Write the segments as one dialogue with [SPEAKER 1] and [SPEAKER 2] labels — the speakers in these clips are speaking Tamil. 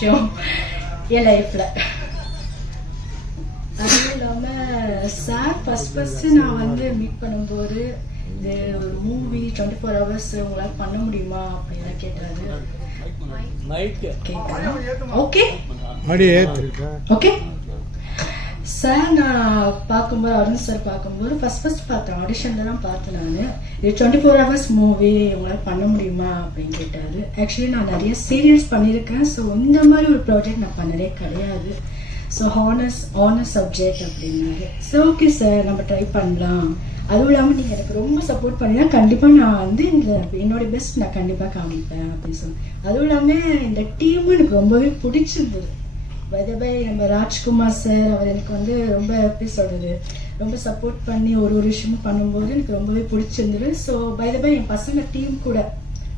[SPEAKER 1] விஷயம் என் லைஃப்ல அதுவும் இல்லாம சார் ஃபர்ஸ்ட் ஃபர்ஸ்ட் நான் வந்து மீட் பண்ணும்போது இது ஒரு மூவி டுவெண்ட்டி ஃபோர் ஹவர்ஸ் உங்களால பண்ண முடியுமா அப்படின்னு கேட்டாரு. ஓகே ஓகே சார் நான் பார்க்கும்போது அருண் சார் பார்க்கும்போது ஃபர்ஸ்ட் ஃபர்ஸ்ட் பார்த்தேன் ஆடிஷனில் தான் பார்த்தேன் நான் இது டுவெண்ட்டி ஃபோர் ஹவர்ஸ் மூவி உங்களால் பண்ண முடியுமா? அப்படின்னு கேட்டாரு. ஆக்சுவலி நான் நிறைய சீரியல்ஸ் பண்ணியிருக்கேன். ஸோ இந்த மாதிரி ஒரு ப்ராஜெக்ட் நான் பண்ணதே கிடையாது. ஸோ ஹானஸ் ஆனஸ் சப்ஜெக்ட் அப்படின்னாரு. ஸோ ஓகே சார் நம்ம ட்ரை பண்ணலாம். அதுவும் இல்லாமல் நீங்கள் எனக்கு ரொம்ப சப்போர்ட் பண்ணினா கண்டிப்பாக நான் வந்து இந்த என்னோட பெஸ்ட் நான் கண்டிப்பாக காமிப்பேன் அப்படின்னு சொன்னேன். அதுவும் இல்லாமல் இந்த டீமும் எனக்கு ரொம்பவே பிடிச்சிருந்தது. பை நம்ம ராஜ்குமார் சார் அவர் எனக்கு வந்து ரொம்ப எப்படி சொல்றது ரொம்ப சப்போர்ட் பண்ணி ஒரு ஒரு விஷயமும் பண்ணும்போது எனக்கு ரொம்பவே பிடிச்சிருந்தது. ஸோ பை பை என் பசங்க டீம் கூட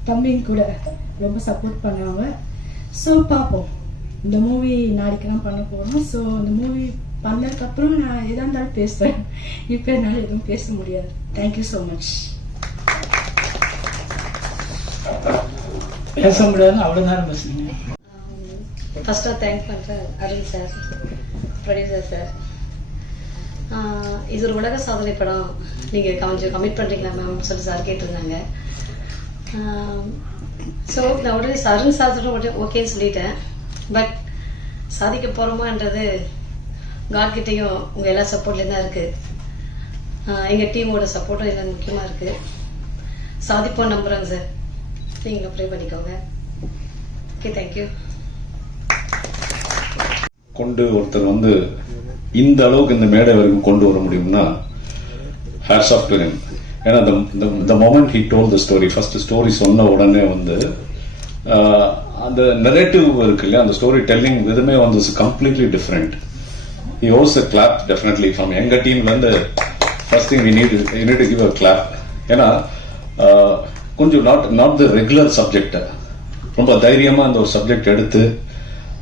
[SPEAKER 1] தம்பியும் கூட ரொம்ப சப்போர்ட் பண்ணாங்க ஸோ பார்ப்போம். இந்த மூவி நாளைக்கு தான் பண்ண போகிறோம் ஸோ இந்த மூவி பண்ணதுக்கப்புறம் நான் எதாக இருந்தாலும் பேசுவேன். இப்போ என்னால் எதுவும் பேச முடியாது. தேங்க்யூ ஸோ மச்
[SPEAKER 2] பேச முடியாதுன்னு அவ்வளோ நேரம் பேசுனீங்க
[SPEAKER 3] ஃபஸ்ட்டாக தேங்க் பண்ணுறேன் அருண் சார் ப்ரொடியூசர் சார் இது ஒரு உலக சாதனை படம். நீங்கள் கொஞ்சம் கமிட் பண்ணுறீங்களா மேம் சொல்லி சார் கேட்டிருந்தாங்க. ஸோ நான் உடனே அருண் சார் உடனே ஓகேன்னு சொல்லிட்டேன். பட் சாதிக்க போகிறோமான்றது காட்கிட்டையும் உங்கள் எல்லா சப்போர்ட்லேயும் தான் இருக்குது எங்கள் டீமோட சப்போர்ட்டும் எல்லாம் முக்கியமாக இருக்குது சாதிப்போம் நம்புகிறேங்க சார் நீங்களும் ப்ரே பண்ணிக்கோங்க. ஓகே தேங்க்யூ
[SPEAKER 4] கொண்டு ஒருத்தர் வந்து இந்த அளவுக்கு இந்த மேடை வரைக்கும் கொண்டு வர முடியும்னா ஹேட்ஸ் ஆஃப் டு him. ஏன்னா the moment he told the story first story சொன்ன உடனே வந்து அந்த நெரேட்டிவ் இருக்கு இல்லையா? அந்த ஸ்டோரி டெல்லிங் விதமே வந்து completely different he owes a clap definitely from எங்க டீம்ல இருந்து first thing we need you need give a clap ஏன்னா கொஞ்சம் not not the regular subject ரொம்ப தைரியமா அந்த ஒரு சப்ஜெக்ட் எடுத்து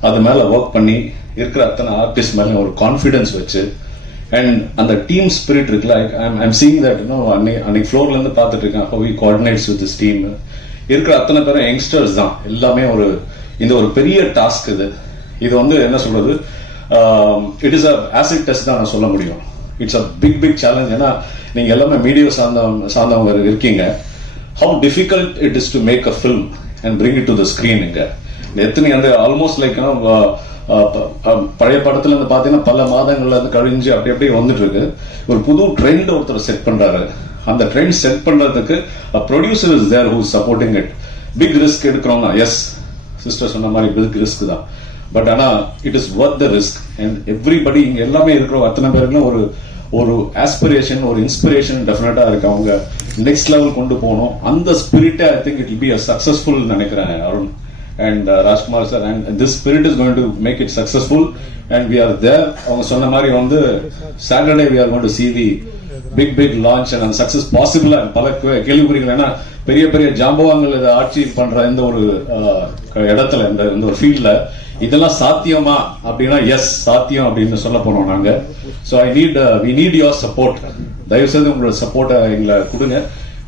[SPEAKER 4] அது மேல ஒர்க் பண்ணி இருக்கிற அத்தனை ஆர்டிஸ்ட் மேலே ஒரு கான்ஃபிடன்ஸ் வச்சு அண்ட் அந்த டீம் ஸ்பிரிட் இருக்குல்ல ஐம் சீங் தட் இன்னும் அன்னைக்கு அன்னைக்கு ஃப்ளோர்லேருந்து பார்த்துட்டு இருக்கேன். How we coordinates with this team இருக்கிற அத்தனை பேரும் யங்ஸ்டர்ஸ் தான். எல்லாமே ஒரு இந்த ஒரு பெரிய டாஸ்க் இது. இது வந்து என்ன சொல்றது? It is a acid test தான் நான் சொல்ல முடியும். It's a big big challenge ஏன்னா நீங்கள் எல்லாமே மீடியா சார்ந்தவங்க சார்ந்தவங்க இருக்கீங்க. How difficult it is to make a film and bring it to the screen இங்கே? எத்தனை அந்த ஆல்மோஸ்ட் லைக் பழைய படத்துல இருந்து பாத்தீங்கன்னா பல மாதங்கள்ல இருந்து கழிஞ்சு அப்படி அப்படியே வந்துட்டு இருக்கு ஒரு புது ட்ரெண்ட் ஒருத்தர் செட் பண்றாரு. அந்த ட்ரெண்ட் செட் பண்றதுக்கு producer is there who supporting it big risk எடுக்கிறோம்னா yes sister சொன்ன மாதிரி பிக் ரிஸ்க் தான். பட் ஆனா it is worth the risk and everybody இங்க எல்லாமே இருக்கிற அத்தனை பேருக்கும் ஒரு ஒரு ஆஸ்பிரேஷன் ஒரு இன்ஸ்பிரேஷன் டெஃபினட்டா இருக்கு. அவங்க நெக்ஸ்ட் லெவல் கொண்டு போகணும். அந்த ஸ்பிரிட்டை I think it be a successful நினைக்கிறேன் Arun. And Rajkumar sir and this spirit is going to make it successful and we are there அவங்க சொன்ன மாதிரி வந்து Saturday we are going to see the big big launch and அந்த சக்சஸ் பாசிபிளா பல கே- கேள்விக்குறிகள். ஏன்னா பெரிய பெரிய ஜாம்பவான்கள் இதை ஆட்சி பண்ற இந்த ஒரு இடத்துல இந்த இந்த ஒரு ஃபீல்ட்ல இதெல்லாம் சாத்தியமா அப்படின்னா எஸ் சாத்தியம் அப்படின்னு சொல்ல போனோம் நாங்க. So I need we need your support தயவு செய்து உங்களோட சப்போர்ட்டை எங்களை கொடுங்க.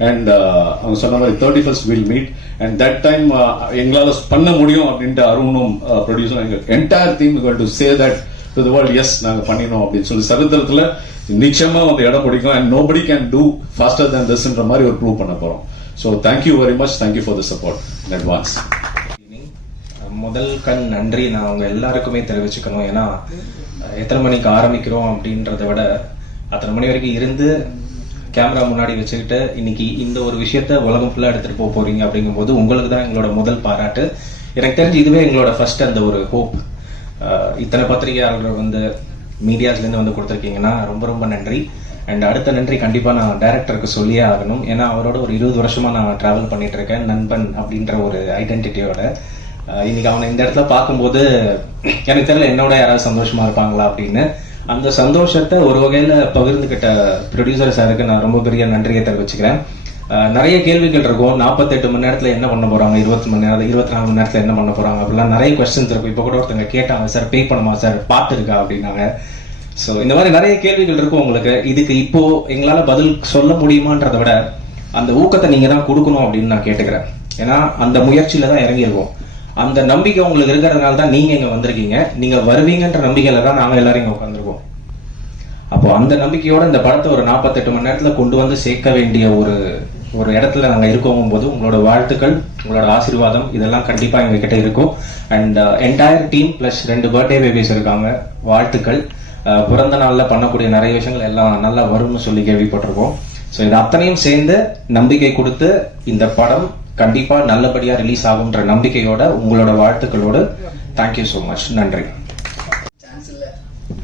[SPEAKER 4] அண்ட் uh, அவங்க சொன்ன மாதிரி thirty first will meet and that time எங்களால் பண்ண முடியும் அப்படின்ட்டு அருணும் ப்ரொடியூசரும் எங்கள் entire theme to say that to the world as நாங்கள் பண்ணினோம் அப்படின்னு சொல்லி சரித்திரத்தில் நிச்சயமாக வந்து இடம் பிடிக்கும். And nobody can do faster than திஸ்ன்ற மாதிரி ஒரு ப்ரூவ் பண்ண போகிறோம் so thank you very much thank you for the support in advance
[SPEAKER 5] முதல் கண் நன்றி. நான் அவங்க எல்லாருக்குமே தெரிவிச்சுக்கணும். ஏன்னா எத்தனை மணிக்கு ஆரம்பிக்கிறோம் அப்படின்றத விட அத்தனை மணி வரைக்கும் இருந்து கேமரா முன்னாடி வச்சுக்கிட்டு இன்னைக்கு இந்த ஒரு விஷயத்த உலகம் ஃபுல்லா எடுத்துட்டு போக போறீங்க அப்படிங்கும்போது உங்களுக்கு தான் எங்களோட முதல் பாராட்டு. எனக்கு தெரிஞ்சு இதுவே எங்களோட ஃபர்ஸ்ட் அந்த ஒரு ஹோப் இத்தனை பத்திரிகையாளர்கள் வந்து மீடியாஸ்ல இருந்து வந்து கொடுத்துருக்கீங்கன்னா ரொம்ப ரொம்ப நன்றி. அண்ட் அடுத்த நன்றி கண்டிப்பா நான் டைரக்டருக்கு சொல்லியே ஆகணும். ஏன்னா அவரோட ஒரு இருபது வருஷமா நான் டிராவல் பண்ணிட்டு இருக்கேன் நண்பன் அப்படின்ற ஒரு ஐடென்டிட்டியோட இன்னைக்கு அவனை இந்த இடத்துல பார்க்கும்போது எனக்கு தெரியல என்னோட யாராவது சந்தோஷமா இருப்பாங்களா அப்படின்னு. அந்த சந்தோஷத்தை ஒரு வகையில் பகிர்ந்துக்கிட்ட ப்ரொடியூசர் சாருக்கு நான் ரொம்ப பெரிய நன்றியை தெரிவிச்சுக்கிறேன். நிறைய கேள்விகள் இருக்கும். நாற்பத்தெட்டு மணி நேரத்தில் என்ன பண்ண போகிறாங்க இருபத்தி மணி நேரம் இருபத்தி நாலு மணி நேரத்தில் என்ன பண்ண போகிறாங்க அப்படிலாம் நிறைய கொஸ்டின்ஸ் இருக்கும். இப்போ கூட ஒருத்தங்க கேட்டாங்க சார் பே பண்ணுமா சார்? பாட்டு இருக்கா அப்படின்னாங்க. ஸோ இந்த மாதிரி நிறைய கேள்விகள் இருக்கும் உங்களுக்கு. இதுக்கு இப்போ எங்களால் பதில் சொல்ல முடியுமான்றத விட அந்த ஊக்கத்தை நீங்கள் தான் கொடுக்கணும் அப்படின்னு நான் கேட்டுக்கிறேன். ஏன்னா அந்த முயற்சியில் தான் இறங்கியிருக்கோம். அந்த நம்பிக்கை உங்களுக்கு இருக்கிறதுனால தான் நீங்கள் இங்கே வந்திருக்கீங்க. நீங்கள் வருவீங்கன்ற நம்பிக்கையில் தான் நாங்கள் எல்லாரும் இங்கே உட்காந்துருக்கோம் அப்போ அந்த நம்பிக்கையோட இந்த படத்தை ஒரு நாற்பத்தெட்டு மணி நேரத்துல கொண்டு வந்து சேர்க்க வேண்டிய ஒரு ஒரு இடத்துல நாங்க இருக்கோங்கும் போது உங்களோட வாழ்த்துக்கள் உங்களோட ஆசீர்வாதம் இதெல்லாம் கண்டிப்பா எங்ககிட்ட இருக்கும். அண்ட் என்டையர் டீம் பிளஸ் ரெண்டு பர்த்டே பேபிஸ் இருக்காங்க. வாழ்த்துக்கள். Uh, பிறந்த நாள்ல பண்ணக்கூடிய நிறைய விஷயங்கள் எல்லாம் நல்லா வரும்னு சொல்லி கேள்விப்பட்டிருக்கோம். ஸோ இது அத்தனையும் சேர்ந்து நம்பிக்கை கொடுத்து இந்த படம் கண்டிப்பா நல்லபடியா ரிலீஸ் ஆகுன்ற நம்பிக்கையோட உங்களோட வாழ்த்துக்களோடு தேங்க்யூ ஸோ மச் நன்றி.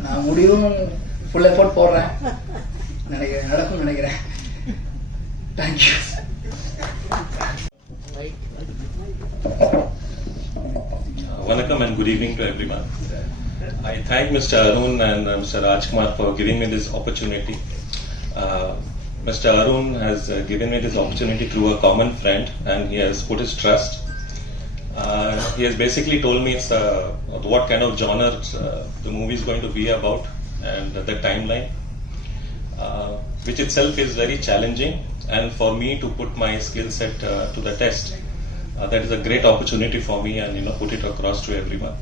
[SPEAKER 2] நான் முடியும் ஃபுல் எஃபோர்ட் போடுறேன் நினைக்கிறேன் நடக்கும் நினைக்கிறேன் thank you
[SPEAKER 6] Vanakkam and good evening to everyone. I thank Mr. Arun and Mr. Rajkumar for giving me this opportunity. Uh, Mr. Arun has given me this opportunity through a common friend and he has put his trust. Uh, he has basically told me uh, what kind of genre uh, the movie is going to be about and the timeline, uh, which itself is very challenging. And for me to put my skill set uh, to the test, uh, that is a great opportunity for me and you know put it across to everyone.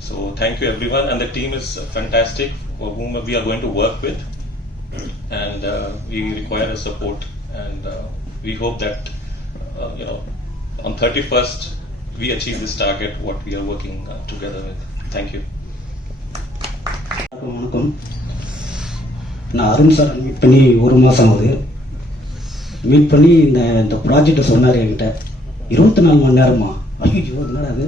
[SPEAKER 6] So thank you everyone and the team is fantastic whom we are going to work with and uh, we require a support and uh, we hope that uh, you know on 31st we achieve this target what we are working uh, together with. Thank you.
[SPEAKER 7] வணக்கம் வணக்கம். நான் அருண் சார் மீட் பண்ணி ஒரு மாதம் ஆகுது. மீட் பண்ணி இந்த இந்த ப்ராஜெக்டை சொன்னார் என்கிட்ட. இருபத்தி நாலு மணி நேரமா? ஐயோ என்னடா அது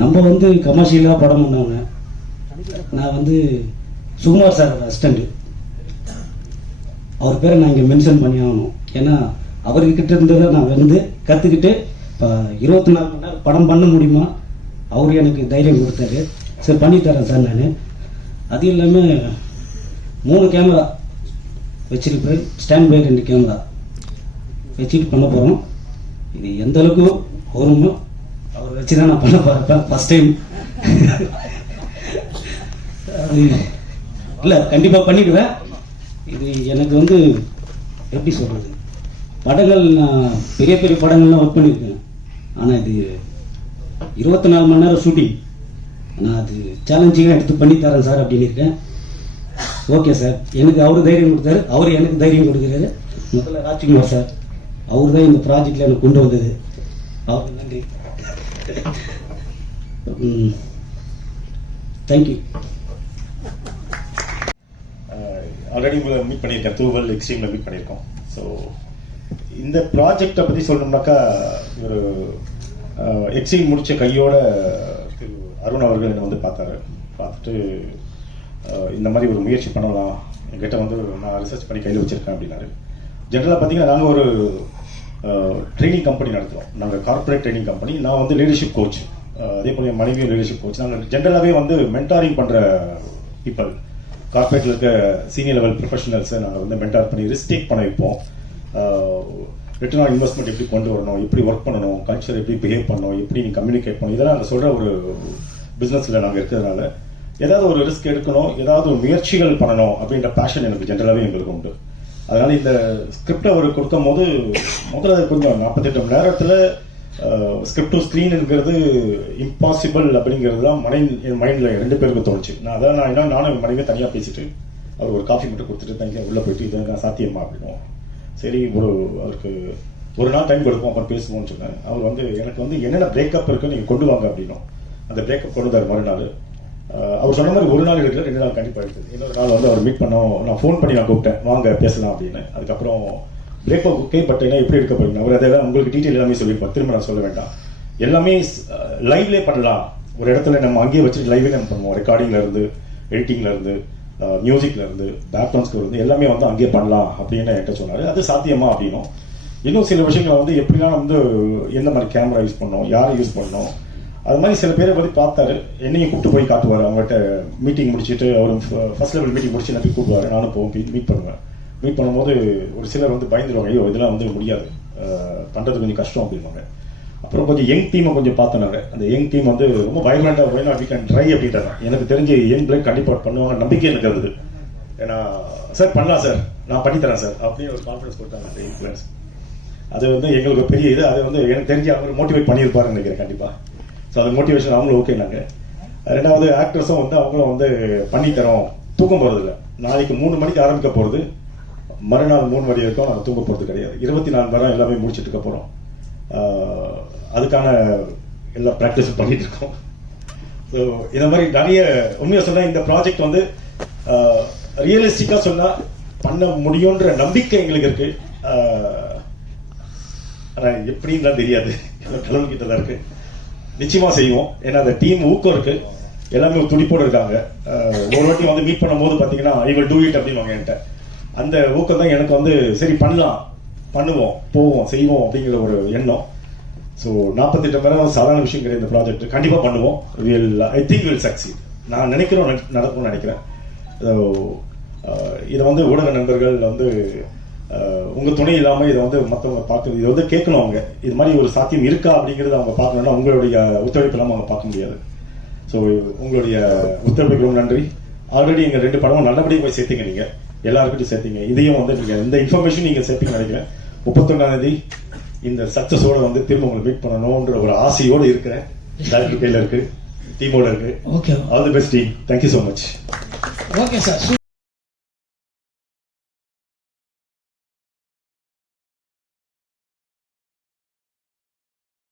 [SPEAKER 7] நம்ம வந்து கமர்ஷியலாக படம் பண்ணவங்க. நான் வந்து சுகுமார் சார் அசிஸ்டண்ட் அவர் பேரை நான் இங்கே மென்ஷன் பண்ணி ஆகணும். ஏன்னா அவர்கிட்ட இருந்ததை நான் வந்து கற்றுக்கிட்டு இப்போ இருபத்தி நாலு மணி நேரம் படம் பண்ண முடியுமா? அவர் எனக்கு தைரியம் கொடுத்தாரு. சரி பண்ணித்தரேன் சார் நான். அது இல்லாமல் மூணு கேமரா வச்சிருப்பேன் ஸ்டாண்ட் பை ரெண்டு கேமரா வச்சுட்டு பண்ண போகிறோம் இது எந்த அளவுக்கு வருமோ அவர் வச்சு தான் நான் பண்ண பார்ப்பேன் ஃபஸ்ட் டைம் அது இல்லை கண்டிப்பாக பண்ணிடுவேன். இது எனக்கு வந்து எப்படி சொல்கிறது படங்கள் நான் பெரிய பெரிய படங்கள்லாம் ஒர்க் பண்ணியிருக்கேன். ஆனால் இது இருபத்தி நாலு மணி நேரம் ஷூட்டிங் நான் அது சேலஞ்சிங்காக எடுத்து பண்ணி தரேன் சார் அப்படின்னு இருக்கேன் ஓகே சார் எனக்கு அவர் தைரியம் கொடுத்தாரு. அவர் எனக்கு தைரியம் கொடுக்குறாரு. முதல்ல ராஜ்குமார் சார் அவர் தான் இந்த ப்ராஜெக்டில் எனக்கு கொண்டு வந்தது. அவருக்கு நன்றி. தேங்க்யூ
[SPEAKER 8] ஆல்ரெடி உங்களை மீட் பண்ணியிருக்கேன். தூவல் எக்ஸ்ட்ரீமில் மீட் பண்ணியிருக்கோம். ஸோ இந்த ப்ராஜெக்டை பற்றி சொல்லணும்னாக்கா ஒரு எக்ஸ்ட்ரீம் முடித்த கையோட அருண் அவர்கள் என்னை வந்து பார்த்தாரு. பார்த்துட்டு இந்த மாதிரி ஒரு முயற்சி பண்ணலாம். என்கிட்ட வந்து நான் ரிசர்ச் பண்ணி கையில் வச்சுருக்கேன் அப்படின்னாரு. ஜென்ரலாக பார்த்தீங்கன்னா நாங்கள் ஒரு ட்ரைனிங் கம்பெனி நடத்துகிறோம் நாங்கள் கார்ப்பரேட் ட்ரைனிங் கம்பெனி நான் வந்து லீடர்ஷிப் கோச் அதே போல என் மனைவியும் லீடர்ஷிப் கோச் நாங்கள் ஜென்ரலாகவே வந்து மென்டாரிங் பண்ணுற பீப்பிள் கார்ப்பரேட்டில் இருக்க சீனியர் லெவல் ப்ரொஃபஷனல்ஸை நாங்கள் வந்து மென்டார் பண்ணி ரிஸ்டேக் பண்ண வைப்போம். ரிட்டர்ன் ஆன் இன்வெஸ்ட்மெண்ட் எப்படி கொண்டு வரணும்? எப்படி ஒர்க் பண்ணணும்? கல்ச்சர் எப்படி பிஹேவ் பண்ணணும்? எப்படி நீ கம்யூனிகேட் பண்ணணும்? இதெல்லாம் நாங்கள் சொல்கிற ஒரு பிஸ்னஸில் நாங்கள் இருக்கிறதுனால ஏதாவது ஒரு ரிஸ்க் எடுக்கணும் ஏதாவது ஒரு முயற்சிகள் பண்ணணும் அப்படின்ற பேஷன் எனக்கு ஜென்ரலாகவே எங்களுக்கு உண்டு. அதனால இந்த ஸ்கிரிப்ட் அவர் கொடுக்கும் போது முதல்ல கொஞ்சம் நாற்பத்தெட்டு மணி நேரத்தில் ஸ்கிரிப்ட் டு ஸ்க்ரீனுங்கிறது இம்பாசிபிள் அப்படிங்கிறது தான் மைண்ட் என் மைண்டில் ரெண்டு பேருக்கும் தோணுச்சு. நான் அதான் நான் என்ன நானும் என் மனைவி தனியாக பேசிட்டு அவர் ஒரு காஃபி மட்டும் கொடுத்துட்டு தனியாக உள்ளே போயிட்டு இது சாத்தியமா? அப்படின்னும் சரி ஒரு அவருக்கு ஒரு நாள் டைம் கொடுப்போம் அப்புறம் பேசுவோம்னு சொன்னேன். அவர் வந்து எனக்கு வந்து என்னென்ன பிரேக்கப் இருக்குன்னு நீங்கள் கொண்டு வாங்க அப்படின்னும். அந்த பிரேக்கப் கொண்டு வந்தார் மறுநாள் அவர் சொன்ன மாதிரி ஒரு நாள் எடுக்கல ரெண்டு நாள் கண்டிப்பாக எடுத்தது. இன்னொரு நாள் வந்து அவர் மீட் பண்ணோம். நான் ஃபோன் பண்ணி நான் கூப்பிட்டேன். வாங்க பேசலாம் அப்படின்னு. அதுக்கப்புறம் பிரேக்கப் ஓகே பட் எப்படி எடுக்க போறீங்க? அவர் அதெல்லாம் உங்களுக்கு டீட்டெயில் எல்லாமே சொல்லியிருப்பார். திரும்ப நான் சொல்ல வேண்டாம். எல்லாமே லைவ்லே பண்ணலாம். ஒரு இடத்துல நம்ம அங்கேயே வச்சுட்டு லைவ்லே நம்ம பண்ணுவோம். ரெக்கார்டிங்ல இருந்து எடிட்டிங்ல இருந்து மியூசிக்ல இருந்து பேக்ரவுண்ட் இருந்து எல்லாமே வந்து அங்கேயே பண்ணலாம் அப்படின்னு என்கிட்ட சொன்னாரு. அது சாத்தியமா அப்படின்னும். இன்னும் சில விஷயங்களை வந்து எப்படிலாம் வந்து எந்த மாதிரி கேமரா யூஸ் பண்ணோம் யாரை யூஸ் பண்ணணும் அது மாதிரி சில பேரை பற்றி பார்த்தாரு. என்னையும் கூப்பிட்டு போய் காட்டுவார். அவங்ககிட்ட மீட்டிங் முடிச்சுட்டு அவர் ஃபர்ஸ்ட் லெவல் மீட்டிங் முடிச்சு எனக்கு கூப்பிடுவார். நானும் போவோம் மீட் பண்ணுவேன். மீட் பண்ணும்போது ஒரு சிலர் வந்து பயந்துருவாங்க ஐயோ இதெல்லாம் வந்து முடியாது. பண்ணுறது கொஞ்சம் கஷ்டம் அப்படிம்பாங்க. அப்புறம் கொஞ்சம் யங் டீமை கொஞ்சம் பார்த்தனாங்க அந்த யங் டீம் வந்து ரொம்ப வைப்ரண்டாக why not we can try அப்படின்றாங்க எனக்கு தெரிஞ்சு யங் பிளேக் கண்டிப்பாக பண்ணுவாங்க நம்பிக்கை எனக்கு இருந்தது. ஏன்னா சார் பண்ணலாம் சார். நான் பண்ணித்தரேன் சார். அப்படின்னு ஒரு கான்ஃபிடன்ஸ் கொடுத்தாங்க அந்த இன்ஃப்ளூயன்ஸ் அது வந்து எங்களுக்கு பெரிய இது. அது வந்து எனக்கு தெரிஞ்சு அவர் மோட்டிவேட் பண்ணியிருப்பாருன்னு நினைக்கிறேன் கண்டிப்பாக ஸோ அது மோட்டிவேஷன் அவங்களும் ஓகேனாங்க ரெண்டாவது ஆக்ட்ரஸும் வந்து அவங்களும் வந்து பண்ணித்தரோம் தூக்கம் போகிறதில்ல நாளைக்கு மூணு மணிக்கு ஆரம்பிக்க போகிறது மறுநாள் மூணு மணி வரைக்கும் நாங்கள் தூங்க போகிறது கிடையாது. இருபத்தி நாலு மணி நேரம் எல்லாமே முடிச்சிட்டு இருக்க போகிறோம் அதுக்கான எல்லா ப்ராக்டிஸும் பண்ணிட்டு இருக்கோம். ஸோ இந்த மாதிரி நிறைய உண்மையாக சொன்னால் இந்த ப்ராஜெக்ட் வந்து ரியலிஸ்டிக்காக சொன்னால் பண்ண முடியுன்ற நம்பிக்கை எங்களுக்கு இருக்கு. ஆனால் எப்படின்லாம் தெரியாது. கடவுள்கிட்ட தான் இருக்கு. நிச்சயமா செய்வோம். ஏன்னா அந்த டீம் ஊக்கம் இருக்கு. எல்லாமே துடிப்போடு இருக்காங்க. ஒரு வாட்டி வந்து மீட் பண்ணும்போது பாத்தீங்கன்னா ஐ வில் டூ இட் அப்படின்னு என்கிட்ட. அந்த ஊக்கம் தான் எனக்கு வந்து சரி பண்ணலாம். பண்ணுவோம். போவோம். செய்வோம் அப்படிங்கிற ஒரு எண்ணம். ஸோ நாற்பத்தெட்டு மணி சாதாரண விஷயம் கிடையாது இந்த ப்ராஜெக்ட் கண்டிப்பாக பண்ணுவோம். Will I think will succeed நான் நினைக்கிறோம் நடக்கும்னு நினைக்கிறேன். இதை வந்து ஊடக நண்பர்கள் வந்து ஆஹ், உங்க துணை இல்லாம இதை வந்து மற்றவங்க பார்க்கணும் இதை வந்து கேட்கணும் அவங்க. இது மாதிரி ஒரு சாத்தியம் இருக்கா அப்படிங்கறத அவங்க பார்க்கணும்னா உங்களுடைய ஒத்துழைப்பு இல்லாம அவங்க பார்க்க முடியாது. ஸோ உங்களுடைய ஒத்துழைப்புக்கு ரொம்ப நன்றி. ஆல்ரெடி எங்க ரெண்டு படமும் நல்லபடியாக போய் சேர்த்தீங்க நீங்க. எல்லாருக்கிட்டையும் சேர்த்தீங்க. இதையும் வந்து நீங்க இந்த இன்ஃபர்மேஷன் நீங்க சேர்த்தீங்கன்னு நினைக்கிறேன். முப்பத்தொன்னாம் தேதி இந்த சக்சஸோட வந்து திரும்ப உங்களை மீட் பண்ணணும்ன்ற ஒரு ஆசையோடு இருக்கிறேன். டேரக்டர் கையில் இருக்கு. டீமோட இருக்கு.
[SPEAKER 7] Okay
[SPEAKER 8] all the best team thank you so much
[SPEAKER 7] okay sir